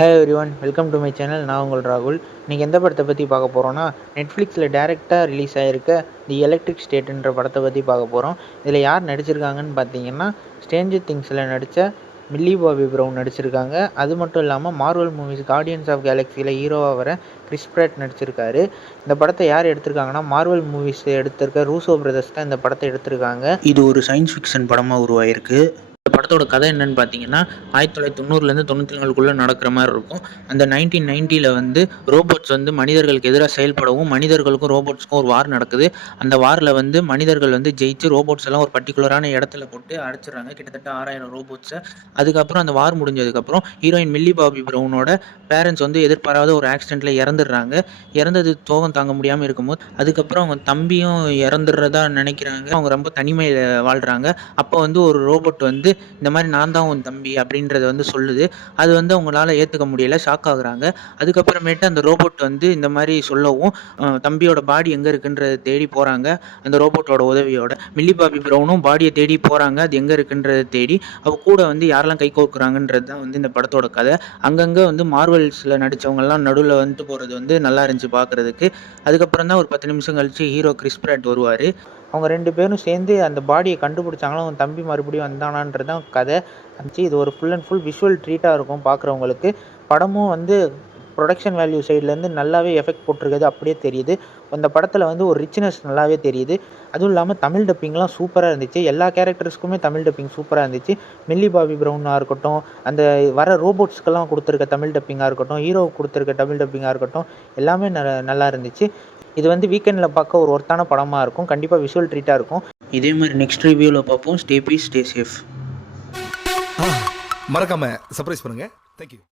Hi everyone, welcome to my channel. நான் உங்கள் ராகுல். இன்றைக்கி எந்த படத்தை பற்றி பார்க்க போகிறோன்னா, நெட்ஃப்ளிக்ஸில் டேரெக்டாக ரிலீஸ் ஆகிருக்க தி எலக்ட்ரிக் ஸ்டேட்டுன்ற படத்தை பற்றி பார்க்க போகிறோம். இதில் யார் நடிச்சிருக்காங்கன்னு பார்த்தீங்கன்னா, ஸ்ட்ரேஞ்சர் திங்ஸில் நடித்த மில்லி பாபி ப்ரவுன் நடிச்சிருக்காங்க. அது மட்டும் இல்லாமல் மார்வல் மூவிஸ் கார்டியன்ஸ் ஆஃப் கேலக்ஸியில் ஹீரோவாக வர கிறிஸ் பிராட் நடிச்சிருக்காரு. இந்த படத்தை யார் எடுத்திருக்காங்கன்னா, மார்வல் மூவிஸ் எடுத்திருக்க ரூசோ பிரதர்ஸ் தான் இந்த படத்தை எடுத்திருக்காங்க. இது ஒரு சயின்ஸ் ஃபிக்ஷன் படமாக உருவாயிருக்கு. இந்த படத்தோட கதை என்னன்னு பார்த்தீங்கன்னா, 1990லேருந்து 94க்குள்ளே நடக்கிற மாதிரி இருக்கும். அந்த 1990ல் வந்து ரோபோட்ஸ் வந்து மனிதர்களுக்கு எதிராக செயல்படவும், மனிதர்களுக்கும் ரோபோட்ஸ்க்கும் ஒரு வார் நடக்குது. அந்த வாரில் வந்து மனிதர்கள் வந்து ஜெயிச்சு ரோபோட்ஸ் எல்லாம் ஒரு பர்டிகுலரான இடத்துல போட்டு அடைச்சிடுறாங்க, கிட்டத்தட்ட 6000 ரோபோட்ஸை. அதுக்கப்புறம் அந்த வார் முடிஞ்சதுக்கப்புறம் ஹீரோயின் மில்லி பாபி ப்ரவுனோட பேரண்ட்ஸ் வந்து எதிர்பாராத ஒரு ஆக்சிடெண்ட்டில் இறந்துடுறாங்க. இறந்தது சோகம் தாங்க முடியாமல் இருக்கும்போது, அதுக்கப்புறம் அவங்க தம்பியும் இறந்துடுறதா நினைக்கிறாங்க. அவங்க ரொம்ப தனிமையில் வாழ்கிறாங்க. அப்போ வந்து ஒரு ரோபோட் வந்து இந்த மாதிரி நான் தான் உன் தம்பி அப்படின்றத வந்து சொல்லுது. அது வந்து அவங்களால ஏற்றுக்க முடியல, ஷாக் ஆகுறாங்க. அதுக்கப்புறமேட்டு அந்த ரோபோட் வந்து இந்த மாதிரி சொல்லவும் தம்பியோட பாடி எங்கே இருக்குன்றதை தேடி போகிறாங்க. அந்த ரோபோட்டோட உதவியோட மில்லி பாபி ப்ரவுனும் பாடியை தேடி போகிறாங்க, அது எங்கே இருக்குன்றதை தேடி. அவ கூட வந்து யாரெல்லாம் கை கோர்க்குறாங்கன்றது தான் வந்து இந்த படத்தோட கதை. அங்கங்கே வந்து மார்வல்ஸில் நடித்தவங்கலாம் நடுவில் வந்துட்டு போகிறது வந்து நல்லா இருந்துச்சு பார்க்குறதுக்கு. அதுக்கப்புறம் தான் ஒரு 10 நிமிஷம் கழிச்சு ஹீரோ கிறிஸ் பிராட் வருவார். அவங்க 2 பேரும் சேர்ந்து அந்த பாடியை கண்டுபிடிச்சாங்களா, அவன் தம்பி மறுபடியும் வந்தானான்றது தான் கதை இருந்துச்சு. இது ஒரு ஃபுல் அண்ட் ஃபுல் விஷுவல் ட்ரீட்டாக இருக்கும் பார்க்குறவங்களுக்கு. படமும் வந்து ப்ரொடக்ஷன் வேல்யூ சைட்லேருந்து நல்லாவே எஃபெக்ட் போட்டிருக்கிறது அப்படியே தெரியுது. அந்த படத்தில் வந்து ஒரு ரிச்னஸ் நல்லாவே தெரியுது. அதுவும் இல்லாமல் தமிழ் டப்பிங்லாம் சூப்பராக இருந்துச்சு. எல்லா கேரக்டர்ஸ்க்குமே தமிழ் டப்பிங் சூப்பராக இருந்துச்சு. மில்லி பாபி ப்ரவுனாக இருக்கட்டும், அந்த வர ரோபோட்ஸ்க்கெல்லாம் கொடுத்துருக்க தமிழ் டப்பிங்காக இருக்கட்டும், ஹீரோவுக்கு கொடுத்துருக்க தமிழ் டப்பிங்காக இருக்கட்டும், எல்லாமே நல்லா இருந்துச்சு. இது வந்து வீக்கெண்டில் பார்க்க ஒரு ஒர்த்தான படமாக இருக்கும். கண்டிப்பாக விஷுவல் ட்ரீட்டாக இருக்கும். இதே மாதிரி நெக்ஸ்ட் ரிவ்யூவில் பார்ப்போம். Stay peace, stay safe. மறக்காம சர்ப்ரைஸ் பண்ணுங்க. தேங்க்யூ.